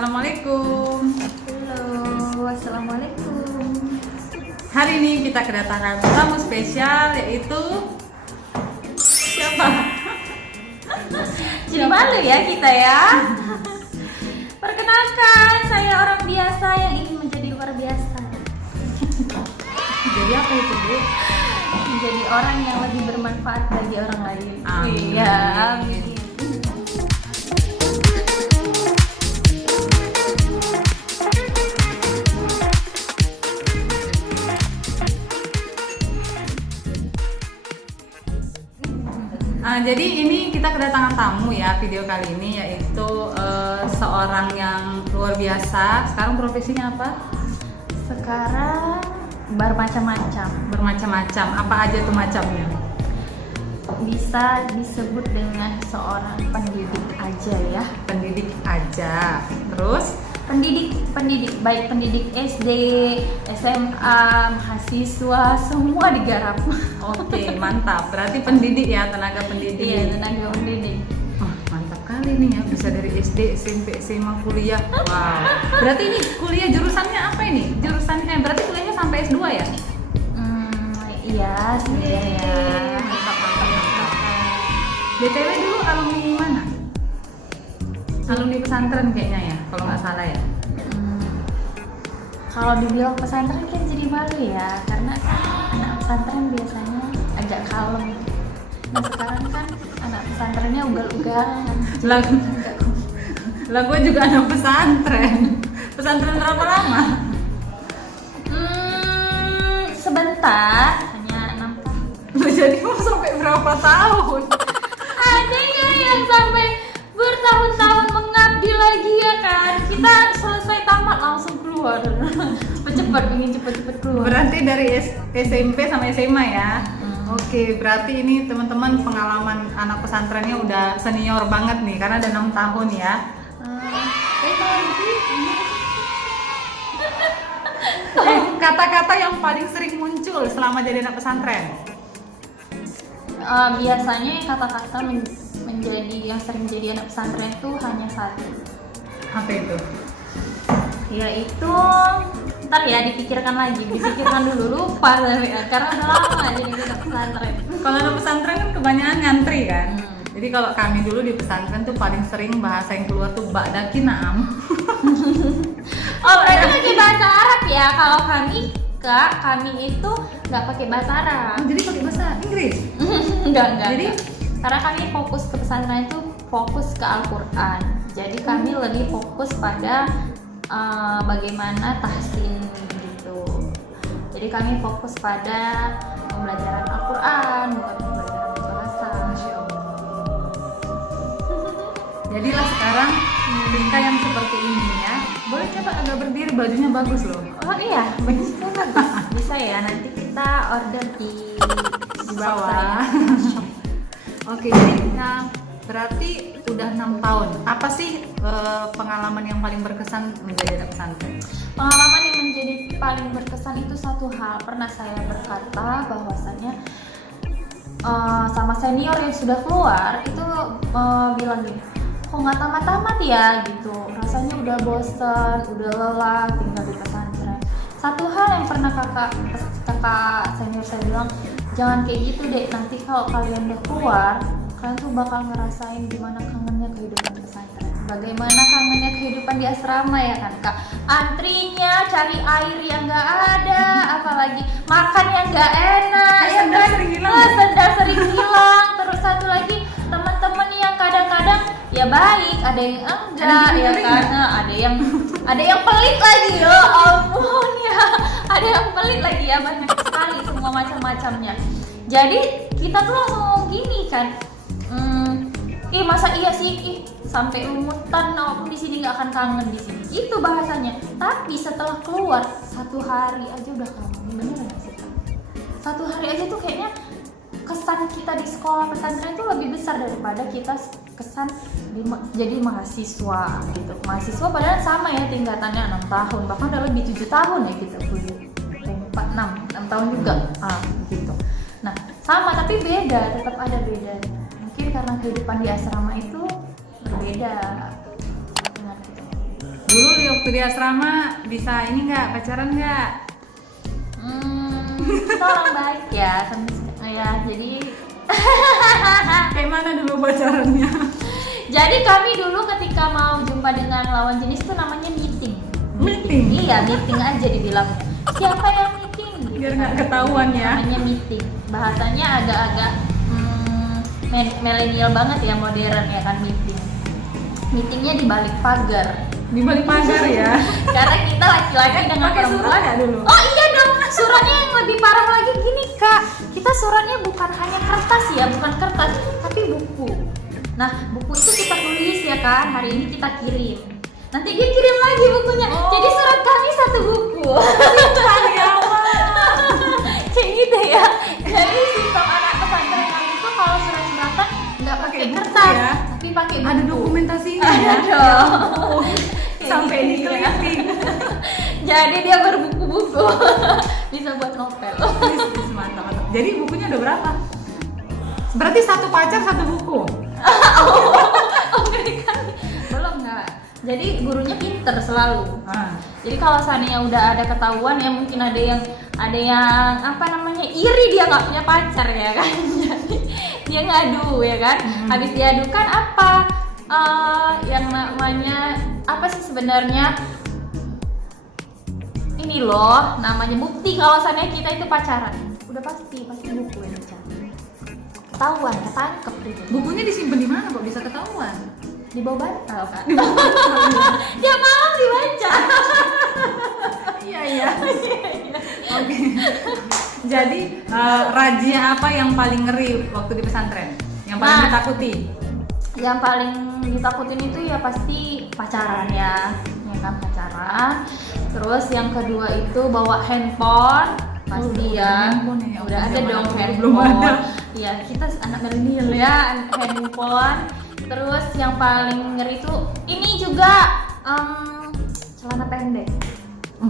Assalamualaikum. Halo, assalamualaikum. Hari ini kita kedatangan tamu spesial, yaitu siapa? Jadi malu ya kita ya. Perkenalkan, saya orang biasa yang ingin menjadi luar biasa. Jadi apa itu, Bu? Menjadi orang yang lebih bermanfaat bagi orang lain. Amin. Iya, amin. Jadi ini kita kedatangan tamu ya video kali ini, yaitu seorang yang luar biasa. Sekarang profesinya apa? Sekarang bermacam-macam. Bermacam-macam. Apa aja tuh macamnya? Bisa disebut dengan seorang pendidik aja ya. Pendidik aja. Terus? Pendidik baik pendidik SD, SMA, mahasiswa, semua digarap. Oke, mantap. Berarti pendidik ya, tenaga pendidik. Iya, tenaga pendidik. Wah, mantap kali nih ya, bisa dari SD, SMP, SMA, kuliah. Wow. Berarti ini kuliah jurusannya apa ini? Berarti kuliahnya sampai S2 ya? Iya, sebenarnya ya. Mantap. BTW dulu alumni mana? Alumni pesantren kayaknya ya, kalau nggak salah ya. Kalau dibilang pesantren kan jadi malu ya, karena anak pesantren biasanya agak kalem. Nah sekarang kan anak pesantrennya ugal-ugalan. Lah gue juga anak pesantren. Pesantren berapa lama? Sebentar, hanya 6 tahun. Jadi mau sampai berapa tahun? Ada nggak yang sampai bertahun-tahun mengabdi lagi ya kan? Kita selesai tamat langsung keluar. Ingin cepet-cepet keluar. Berarti dari SMP sama SMA ya? Oke, berarti ini teman-teman pengalaman anak pesantrennya udah senior banget nih, karena ada 6 tahun ya. Kata-kata yang paling sering muncul selama jadi anak pesantren? Biasanya kata-kata menjadi yang sering jadi anak pesantren itu hanya satu. Apa itu? Yaitu, ntar ya dipikirkan dulu, lupa karena udah lama jadi anak pesantren. Kalau anak pesantren kan kebanyakan ngantri kan. Jadi kalau kami dulu di pesantren tuh paling sering bahasa yang keluar tuh ba'daki na'am. Oh berarti pakai bahasa Arab ya? Kalau kami itu nggak pakai bahasa Arab. Jadi pakai bahasa Inggris? Enggak. Jadi karena kami fokus ke pesantren itu fokus ke Al-Quran. Jadi kami lebih fokus pada bagaimana tahsin gitu. Jadi kami fokus pada pembelajaran Al-Quran, bukan pembelajaran bahasa. Masya Allah. Jadilah sekarang Rika yang seperti ini ya. Boleh coba agak berdiri, bajunya bagus loh. Oh iya, bagus. Bisa ya, nanti kita order di bawah. Oke, jadi berarti udah 6 tahun. Apa sih pengalaman yang paling berkesan menjadi anak pesantren? Pengalaman yang menjadi paling berkesan itu satu hal. Pernah saya berkata bahwasannya sama senior yang sudah keluar itu bilang gini, kok nggak tamat-tamat ya gitu. Rasanya udah bosen, udah lelah tinggal di pesantren. Satu hal yang pernah kakak senior saya bilang, jangan kayak gitu deh. Nanti kalau kalian udah keluar, kalian tuh bakal ngerasain gimana kangennya kehidupan di pesantren. Bagaimana kangennya kehidupan di asrama ya kan kak? Antrinya, cari air yang nggak ada, apalagi makan yang nggak enak, ya kan? Sendal sering hilang. Terus satu lagi teman-teman yang kadang-kadang ya baik, ada yang enggak ya kan? Ada yang pelit lagi, ya ampun ya. Ada yang pelit lagi ya, banyak sekali semua macam-macamnya. Jadi kita tuh langsung ngomong gini kan. Masa iya sih, sampai lumutan, aku di sini nggak akan kangen di sini. Itu bahasanya. Tapi setelah keluar 1 hari aja udah kangen. Bener nggak sih Kak? 1 hari aja tuh kayaknya kesan kita di sekolah pesantren itu lebih besar daripada kita kesan jadi mahasiswa gitu. Mahasiswa padahal sama ya tingkatannya 6 tahun, bahkan udah lebih 7 tahun ya kita kuliah. 6 tahun juga gitu. Nah sama tapi beda, tetap ada bedanya. Mungkin karena kehidupan di asrama itu berbeda. Dulu waktu di asrama bisa ini nggak, pacaran nggak? Kita orang baik ya, ya jadi Kayak mana dulu pacarannya? jadi kami dulu ketika mau jumpa dengan lawan jenis itu namanya meeting. Meeting? Iya, meeting aja dibilangnya. Siapa yang meeting? Biar nggak ketahuan ya. Namanya meeting. Bahasanya agak-agak milenial banget ya, modern ya kan meeting. Meetingnya di balik pagar. Di balik pagar ya. Karena kita laki-laki dengan Pakai surat perempuan. nggak dulu? Oh iya dong, suratnya yang lebih parah lagi gini kak. Kita suratnya bukan hanya kertas ya, bukan kertas, tapi buku. Nah, buku itu kita tulis ya kan, hari ini kita kirim. Nanti dia kirim lagi bukunya. Jadi surat kami satu buku. Kayak gitu ya. Jadi sistem anak pesantren kami itu kalau surat-suratan nggak pakai Pakai buku kertas, ya? tapi pakai buku. Ada dokumentasinya Ada ya? dong. Sampai Kayak di gitu ya. clipping. Jadi dia berbuku-buku. Bisa buat novel. Mantap, mantap. Jadi bukunya udah berapa? Berarti satu pacar satu buku. Belum nggak. Jadi gurunya pinter selalu. Ah. Jadi kalau seandainya udah ada ketahuan ya mungkin ada yang apa namanya iri dia nggak punya pacar ya kan. Jadi dia ngadu ya kan. Habis diadukan apa? Yang namanya apa sih sebenarnya? Ini loh namanya bukti kalau seandainya kita itu pacaran. Udah pasti buku yang dicari. Ketahuan, ketangkep gitu. Bukunya disimpan di mana kok bisa ketahuan? Di bawah bantal kan. Tiap malam dibaca. Iya iya. Oke. Jadi razia apa yang paling ngeri waktu di pesantren? Yang paling Nah. ditakuti? Yang paling ditakutin itu ya pasti pacaran ya kan pacaran. Terus yang kedua itu bawa handphone pasti ya. handphone ya. Udah ada Zaman dong aku handphone. belum ada. Ya kita anak milenial ya handphone. Terus yang paling ngeri itu ini juga celana pendek.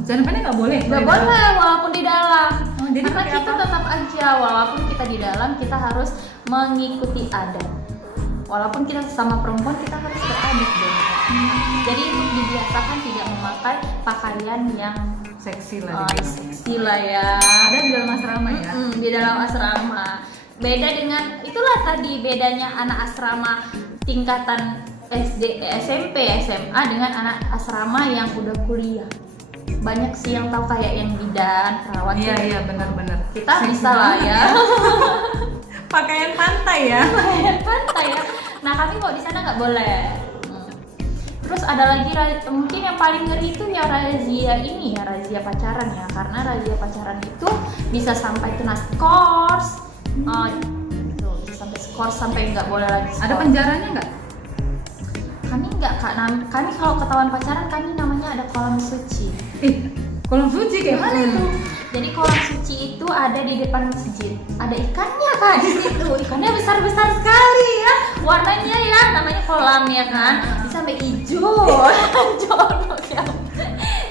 Celana pendek nggak boleh? Nggak boleh walaupun di dalam. Oh, jadi Karena pakai kita apa? tetap aja walaupun kita di dalam kita harus mengikuti adat. Walaupun kita sesama perempuan kita harus beradat dong. Jadi itu dibiasakan tidak memakai pakaian yang Seksi lah. dibilang. seksi lah ya. Ada di dalam asrama ya? Di dalam asrama. Beda dengan itulah tadi bedanya anak asrama tingkatan SD, SMP, SMA dengan anak asrama yang udah kuliah. Banyak sih yang tahu kayak yang bidan, perawat. Iya iya benar-benar. Kita Seksi bisa lah banget ya. Pakaian pantai ya. Pakaian pantai ya. Nah kami kok di sana nggak boleh. Terus ada lagi mungkin yang paling ngeri itu ya razia ini ya razia pacaran ya karena razia pacaran itu bisa sampai kena skors. Tuh, bisa sampai skors sampai nggak boleh lagi. Ada skors. penjaranya nggak? Kami nggak kak. Kami kalau ketahuan pacaran kami namanya ada kolam suci. Kolam suci kayak mana itu? Jadi kolam suci itu ada di depan masjid. Ada ikannya kak di situ. Ikannya besar-besar sekali ya. Warnanya ya namanya kolam ya kan. Bisa sampai hijau. Jorok ya.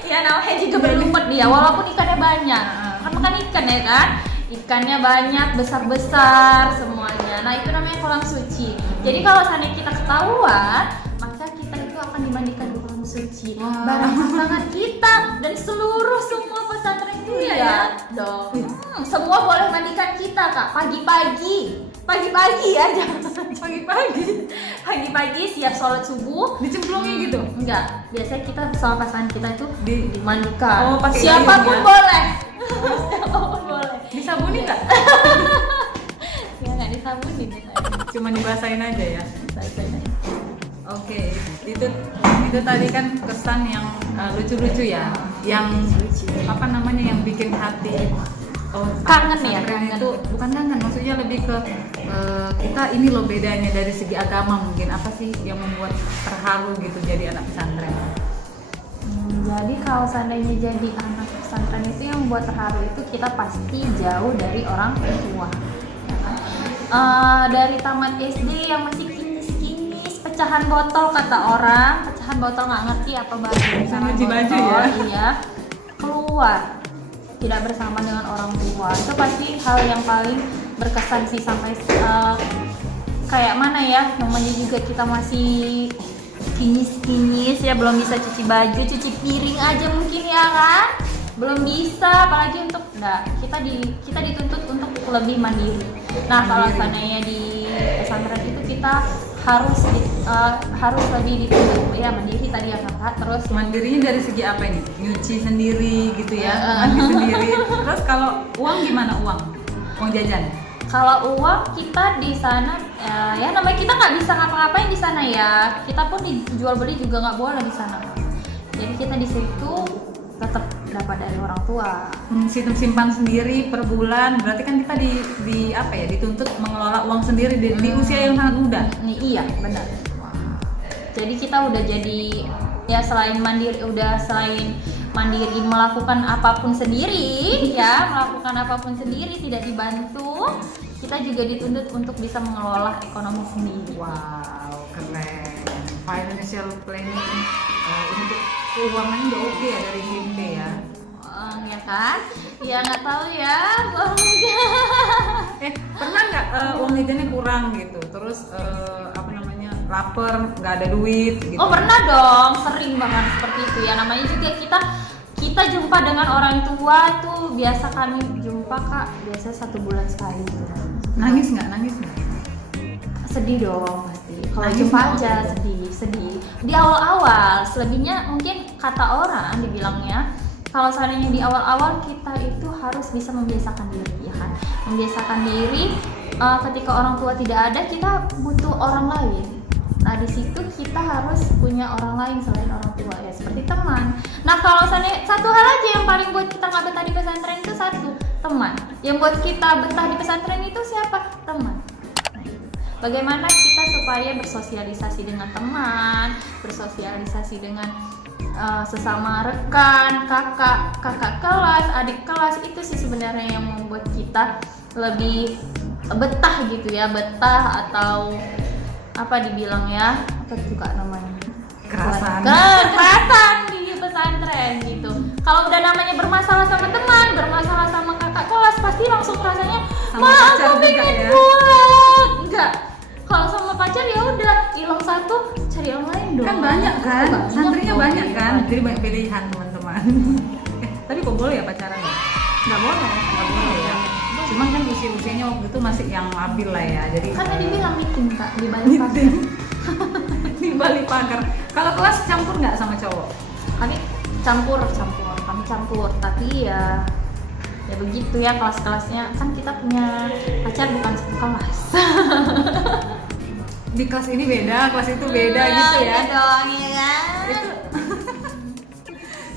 Ya namanya juga berlumut dia. Walaupun ikannya banyak. Kan makan ikan ya kan. Ikannya banyak, besar-besar semuanya. Nah itu namanya kolam suci. Jadi kalau seandainya kita ketahuan, maka kita itu akan dimandikan di kolam suci. Barang pasangan kita dan semua pesantren itu ya dong. Semua boleh mandikan kita kak. Pagi-pagi aja. Pagi-pagi siap sholat subuh. Dicemplungin gitu? Enggak. Biasanya kita sama pasangan kita itu Oh, dimandikan. pakai Siapapun gayung ya? boleh. Siapapun boleh. Disabuni nggak? Ya nggak disabunin ya. Cuma dibasahin aja ya. Saya. Oke, itu tadi kan kesan yang lucu-lucu ya, yang apa namanya yang bikin hati Kangen ya, pesantren kangen. itu bukan kangen, maksudnya lebih ke kita ini loh bedanya dari segi agama mungkin apa sih yang membuat terharu gitu jadi anak pesantren? Jadi kalau seandainya jadi anak pesantren itu yang membuat terharu itu kita pasti jauh dari orang tua. Ya kan? Dari tamat SD yang masih kinis-kinis, pecahan botol kata orang, pecahan botol nggak ngerti apa bahasa Bisa nyuci baju ya? Iya, keluar tidak bersama dengan orang tua itu pasti hal yang paling berkesan sih sampai kayak mana ya namanya juga kita masih kinyis ya, belum bisa cuci baju, cuci piring aja mungkin ya kan, belum bisa, apalagi untuk kita dituntut untuk lebih mandiri. Nah kalau seandainya di pesantren itu kita harus lebih dituntut ya mandiri tadi ya kakak. Terus Mandirinya dari segi apa ini? Nyuci sendiri gitu ya, mandi sendiri. Terus kalau uang gimana, uang jajan? kalau uang kita di sana ya namanya kita nggak bisa ngapa-ngapain di sana ya, kita pun dijual beli juga nggak boleh di sana. Jadi kita di situ tetap dapat dari orang tua. Simpan sendiri per bulan, berarti kan kita di apa ya, dituntut mengelola uang sendiri di usia yang sangat muda. Iya benar. Jadi kita udah jadi ya selain mandiri melakukan apapun sendiri ya, melakukan apapun sendiri tidak dibantu, kita juga dituntut untuk bisa mengelola ekonomi sendiri. Wow, keren. Financial planning untuk keuangan udah oke ya dari SMP ya. Ya kan? Ya nggak tahu ya. Pernah nggak uang jajannya kurang gitu, terus apa namanya, lapar, nggak ada duit gitu? Oh pernah dong, sering banget seperti itu ya. Namanya juga kita jumpa dengan orang tua tuh biasa, kami jumpa kak biasa 1 bulan sekali gitu. Nangis nggak? Sedih dong pasti. Kalau Nangis jumpa nggak? aja sedih. Di awal-awal, selebihnya mungkin kata orang dibilangnya kalau seandainya di awal-awal kita itu harus bisa membiasakan diri ya kan. Membiasakan diri ketika orang tua tidak ada, kita butuh orang lain. Nah di situ kita harus punya orang lain selain orang tua ya, seperti teman. Nah kalau seandainya satu hal aja yang paling buat kita nggak betah di pesantren itu satu, teman. Yang buat kita betah di pesantren itu siapa? Teman. Nah, itu. Bagaimana kita supaya bersosialisasi dengan teman, bersosialisasi dengan sesama rekan, kakak kelas, adik kelas, itu sih sebenarnya yang membuat kita lebih betah gitu ya, betah atau apa dibilang ya, apa juga namanya, Kerasan di pesantren gitu. Kalau udah namanya bermasalah sama teman, bermasalah sama kakak kelas, pasti langsung rasanya Sama ma pacar aku juga pengen ya?" pulang. Enggak, kalau sama pacar ya udah hilang satu cari yang lain dong. Kan banyak kan, santrinya dong. banyak kan, jadi banyak pilihan teman-teman. Tapi kok boleh ya pacaran ya? Nggak boleh. Nggak boleh ya. Cuman kan usianya waktu itu masih yang labil lah ya, jadi Kan tadi bilang meeting kak di balik pagar. di Bali pagar. Kalau kelas campur nggak sama cowok? Kami campur, kami campur, tapi ya begitu ya kelas-kelasnya, kan kita punya pacar bukan satu kelas. Di kelas ini beda, kelas itu beda gitu ya. Iya dong, ya kan?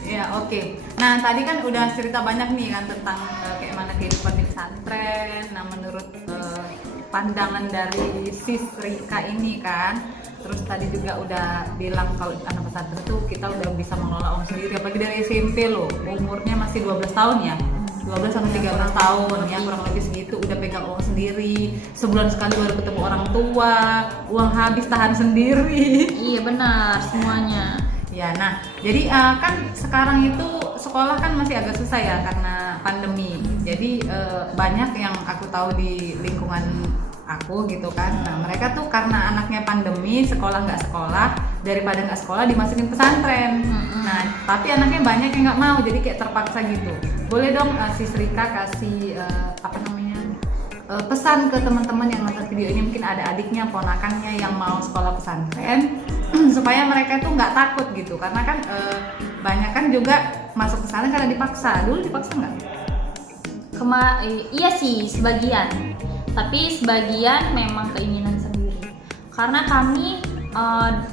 Ya oke. Nah tadi kan udah cerita banyak nih kan tentang kayak mana kehidupan di pesantren. Nah menurut pandangan dari Sis Rika ini kan, terus tadi juga udah bilang kalau anak pesantren tuh kita udah bisa mengelola uang sendiri, apalagi dari SMP loh, umurnya masih 12 tahun ya, 12 sampai 13 tahun ya, kurang lebih segitu udah pegang uang sendiri, sebulan sekali baru ketemu orang tua, uang habis tahan sendiri. Iya benar semuanya. Ya, nah, jadi kan sekarang itu sekolah kan masih agak susah ya karena pandemi. Jadi banyak yang aku tahu di lingkungan aku gitu kan. Nah, mereka tuh karena anaknya pandemi, sekolah nggak sekolah, daripada nggak sekolah dimasukin pesantren. Nah, tapi anaknya banyak yang nggak mau, jadi kayak terpaksa gitu. Boleh dong Sis Rika kasih apa namanya, pesan ke teman-teman yang nonton video ini, mungkin ada adiknya, ponakannya yang mau sekolah pesantren, supaya mereka tuh nggak takut gitu, karena kan banyak kan juga masuk pesantren karena dipaksa. Dulu dipaksa nggak? Iya sih sebagian, tapi sebagian memang keinginan sendiri. Karena kami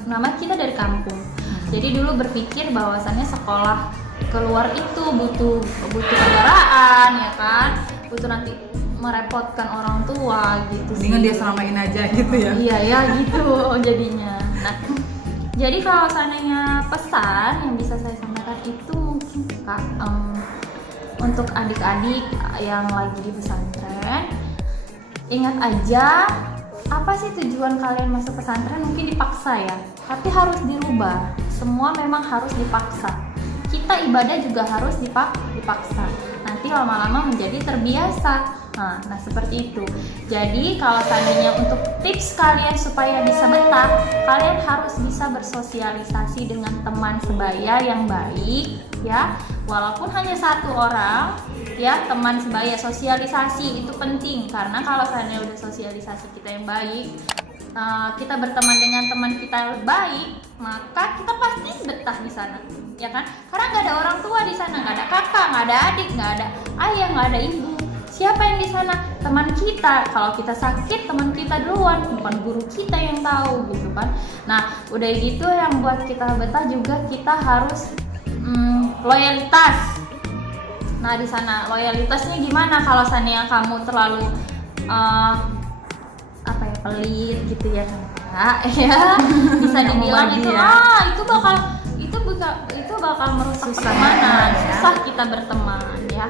namanya kita dari kampung, jadi dulu berpikir bahwasannya sekolah keluar itu butuh kendaraan ya kan, butuh nanti merepotkan orang tua gitu sih. Mendingan dia selamain aja gitu ya. Iya ya gitu jadinya. Nah, jadi kalau seandainya pesan yang bisa saya sampaikan itu mungkin Kak, untuk adik-adik yang lagi di pesantren, ingat aja apa sih tujuan kalian masuk pesantren. Mungkin dipaksa ya, tapi harus dirubah. Semua memang harus dipaksa. Kita ibadah juga harus dipaksa. Nanti lama-lama menjadi terbiasa. Nah, seperti itu. Jadi kalau seandainya untuk tips kalian supaya bisa betah, kalian harus bisa bersosialisasi dengan teman sebaya yang baik, ya. Walaupun hanya satu orang, ya, teman sebaya. Sosialisasi itu penting karena kalau seandainya udah sosialisasi kita yang baik, kita berteman dengan teman kita yang baik, maka kita pasti betah di sana, ya kan? Karena nggak ada orang tua di sana, nggak ada kakak, nggak ada adik, nggak ada ayah, nggak ada ibu. Siapa yang di sana? Teman kita. Kalau kita sakit, teman kita duluan, bukan guru kita yang tahu, gitu kan? Nah, udah gitu yang buat kita betah juga kita harus loyalitas. Nah, di sana loyalitasnya gimana? Kalau seandainya kamu terlalu pelit gitu ya, ya bisa dibilang itu itu bakal merusak pertemanan, susah kita berteman, ya.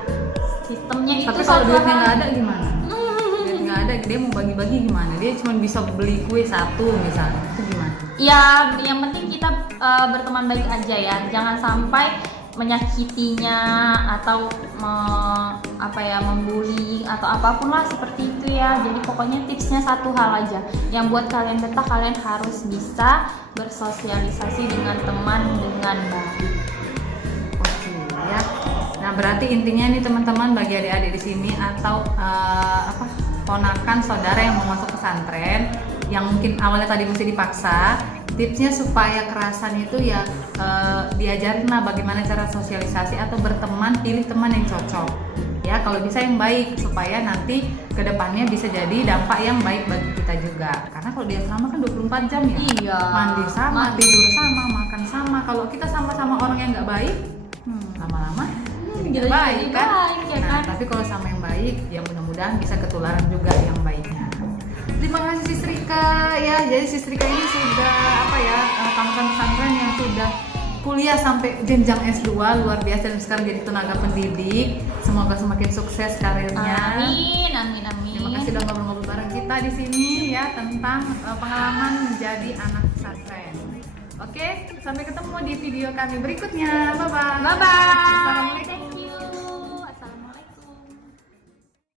Sistemnya itu. Tapi kalau duitnya nggak ada gimana? Duit nggak ada, dia mau bagi-bagi gimana? Dia cuma bisa beli kue satu misalnya, itu gimana? Ya, yang penting kita berteman baik aja ya, jangan sampai menyakitinya atau membuli atau apapun lah seperti itu ya. Jadi pokoknya tipsnya satu hal aja, yang buat kalian betah, kalian harus bisa bersosialisasi dengan teman dengan baik. Oke ya. Nah berarti intinya nih teman-teman, bagi adik-adik di sini atau ponakan saudara yang mau masuk pesantren, yang mungkin awalnya tadi mesti dipaksa, tipsnya supaya kerasan itu ya diajarin lah bagaimana cara sosialisasi atau berteman, pilih teman yang cocok ya, kalau bisa yang baik, supaya nanti kedepannya bisa jadi dampak yang baik bagi kita juga. Karena kalau di asrama kan 24 jam ya, iya, mandi sama, tidur sama, makan sama. Kalau kita sama-sama orang yang nggak baik, lama-lama jadi nggak baik kan? Ya kan? Nah, tapi kalau sama yang baik, ya mudah-mudahan bisa ketularan juga yang baiknya. Terima kasih Sis Rika ya. Jadi Sis Rika ini sudah tamukan pesantren yang sudah kuliah sampai jenjang S2, luar biasa, dan sekarang jadi tenaga pendidik. Semoga semakin sukses karirnya. Amin. Terima kasih udah ngobrol-ngobrol bareng kita di sini ya tentang pengalaman menjadi anak pesantren. Oke, sampai ketemu di video kami berikutnya. Bye bye. Bye bye. Thank you.